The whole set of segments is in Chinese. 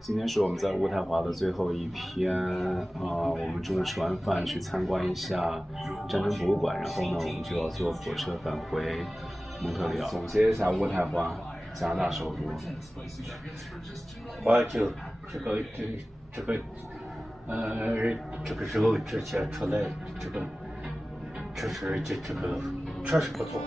今天是我们在渥太华的最后一天我们中午吃完饭去参观一下战争博物馆，然后呢，我们就要坐火车返回蒙特利尔。总结一下渥太华，加拿大首都。就这个肉之前出来，这是确实不错。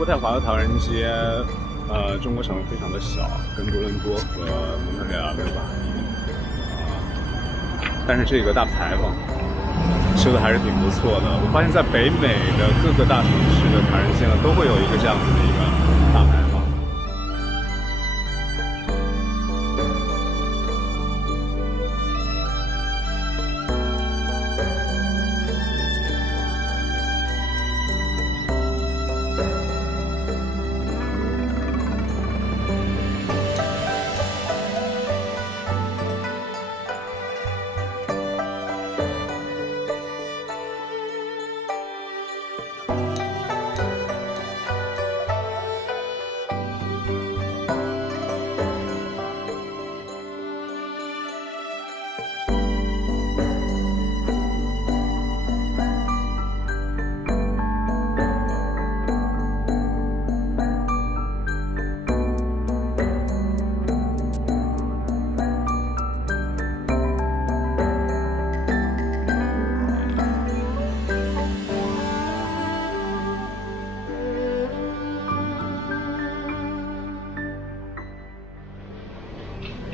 渥太华的唐人街，中国城非常的小，跟多伦多和蒙特利尔没有办法比。但是这个大牌坊修的还是挺不错的。我发现在北美的各个大城市的唐人街呢，都会有一个这样子的一个大牌坊。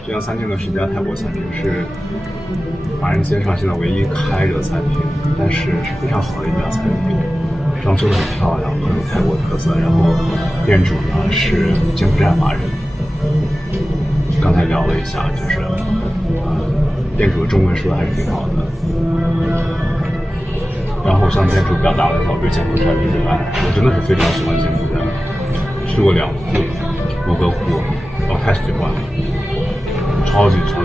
这家餐厅呢是一家泰国餐厅，是华人街上现在唯一开着的餐厅，但是非常好的一家餐厅，装修的很漂亮，很有泰国特色。然后店主呢是柬埔寨华人，刚才聊了一下，就是店主的中文说的还是挺好的。然后向店主表达了一下我对柬埔寨的热爱，我真的是非常喜欢柬埔寨，去过2次罗格湖，我太喜欢了。超级喜欢。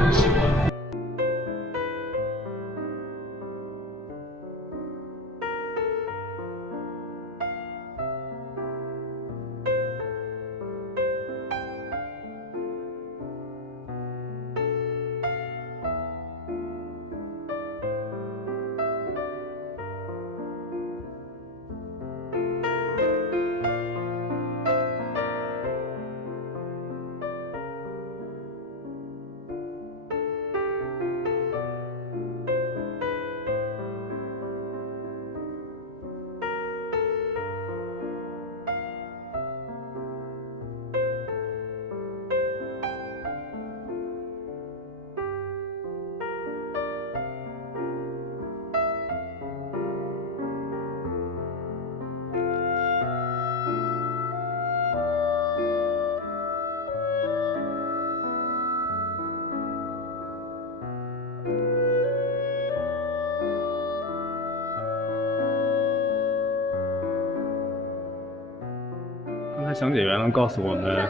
才讲解员呢告诉我们，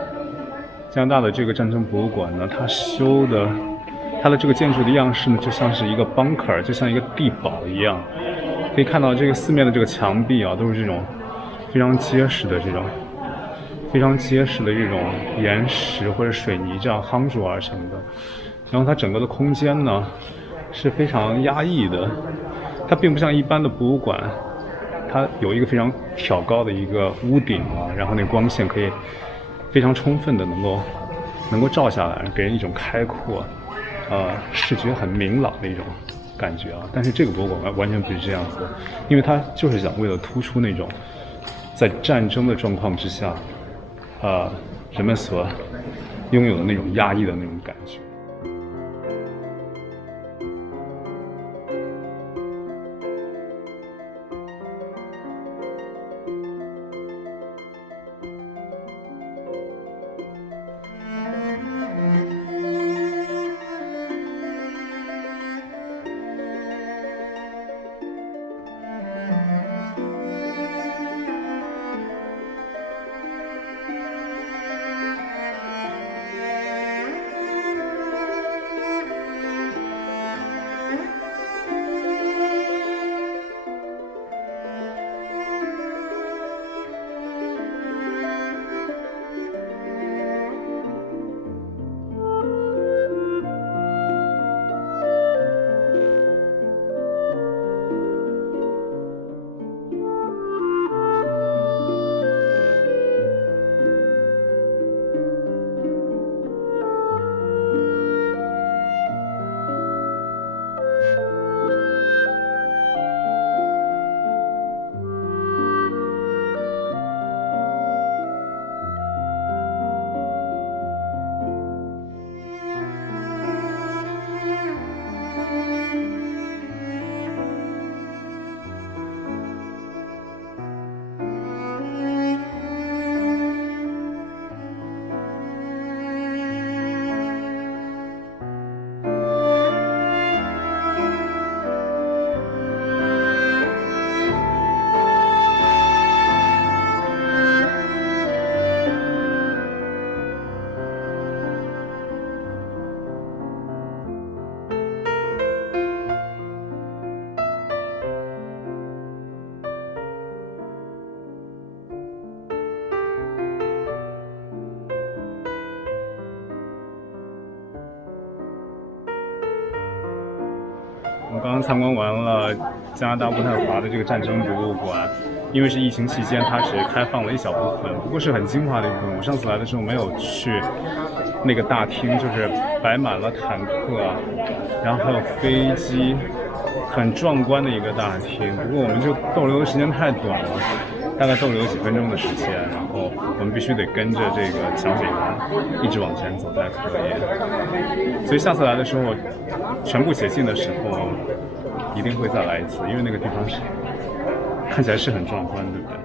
加拿大的这个战争博物馆呢，它的这个建筑的样式呢，就像是一个 bunker， 就像一个地堡一样。可以看到这个四面的这个墙壁啊，都是这种非常结实的这种岩石或者水泥这样夯筑而成的。然后它整个的空间呢是非常压抑的，它并不像一般的博物馆，它有一个非常挑高的一个屋顶啊，然后那光线可以非常充分的能够照下来，给人一种开阔，视觉很明朗的一种感觉啊。但是这个博物馆完全不是这样子的，因为它就是想为了突出那种在战争的状况之下，人们所拥有的那种压抑的那种感觉。我们刚刚参观完了加拿大渥太华的这个战争博物馆，因为是疫情期间，它只开放了一小部分，不过是很精华的一部分。我上次来的时候没有去那个大厅，就是摆满了坦克，然后还有飞机，很壮观的一个大厅。不过我们就逗留的时间太短了，大概逗留几分钟的时间，然后我们必须得跟着这个讲解员一直往前走才可以。所以下次来的时候，全部解禁的时候，一定会再来一次，因为那个地方是看起来是很壮观，对不对？